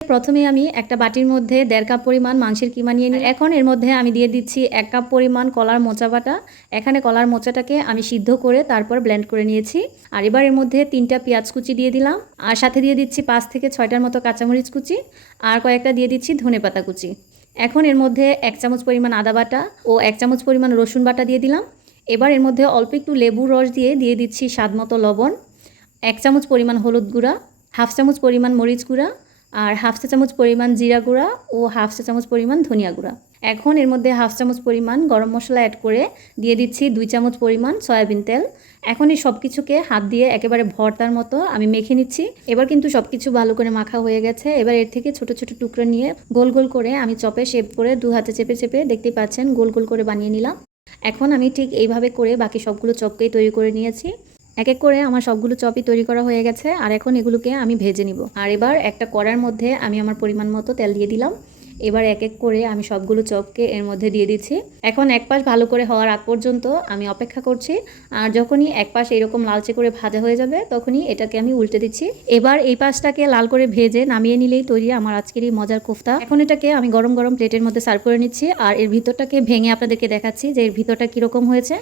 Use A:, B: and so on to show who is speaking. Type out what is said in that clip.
A: প্রথমে আমি একটা বাটির মধ্যে দেড় কাপ পরিমাণ মাংসের কিমা নিয়ে নিই। এখন এর মধ্যে আমি দিয়ে দিচ্ছি এক কাপ পরিমাণ কলার মোচা বাটা। এখানে কলার মোচাটাকে আমি সিদ্ধ করে তারপর ব্লেন্ড করে নিয়েছি। আর এবার এর মধ্যে তিনটা পেঁয়াজ কুচি দিয়ে দিলাম। আর সাথে দিয়ে দিচ্ছি পাঁচ থেকে ছয়টার মতো কাঁচামরিচ কুচি। আর কয়েকটা দিয়ে দিচ্ছি ধনে পাতা কুচি। এখন এর মধ্যে এক চামচ পরিমাণ আদা বাটা ও এক চামচ পরিমাণ রসুন বাটা দিয়ে দিলাম। এবার এর মধ্যে অল্প একটু লেবুর রস দিয়ে দিয়ে দিচ্ছি স্বাদ মতো লবণ। এক চামচ পরিমাণ হলুদ গুঁড়া, হাফ চামচ পরিমাণ মরিচ গুঁড়া আর হাফ চা চামচ পরিমাণ জিরা গুঁড়া ও হাফ চা চামচ পরিমাণ ধনিয়া গুঁড়া। এখন এর মধ্যে হাফ চামচ পরিমাণ গরম মশলা অ্যাড করে দিয়ে দিচ্ছি দুই চামচ পরিমাণ সয়াবিন তেল। এখন এই সব কিছুকে হাত দিয়ে একেবারে ভর্তার মতো আমি মেখে নিচ্ছি। এবার কিন্তু সব কিছু ভালো করে মাখা হয়ে গেছে। এবার এর থেকে ছোট ছোট টুকরো নিয়ে গোল গোল করে আমি চপে শেপ করে দু হাতে চেপে চেপে দেখতে পাচ্ছেন গোল গোল করে বানিয়ে নিলাম। এখন আমি ঠিক এইভাবে করে বাকি সবগুলো চপকেই তৈরি করে নিয়েছি। এক এক করে আমার সবগুলো চপই তৈরি করা হয়ে গেছে, আর এখন এগুলোকে আমি ভেজে নিব। আর এবার একটা কড়ার মধ্যে আমি আমার পরিমাণ মতো তেল দিয়ে দিলাম। এবার এক এক করে আমি সবগুলো চপকে এর মধ্যে দিয়ে দিচ্ছি। এখন এক পাশ ভালো করে হওয়ার আগ পর্যন্ত আমি অপেক্ষা করছি, আর যখনই এক পাশ এরকম লালচে করে ভাজা হয়ে যাবে, তখনই এটাকে আমি উল্টে দিচ্ছি। এবার এই পাশটাকে লাল করে ভেজে নামিয়ে নিলেই তৈরি আমার আজকের এই মজার কোফতা। এখন এটাকে আমি গরম গরম প্লেটের মধ্যে সার্ভ করে নিচ্ছি, আর এর ভিতরটাকে ভেঙে আপনাদেরকে দেখাচ্ছি যে এর ভিতরটা কীরকম হয়েছে।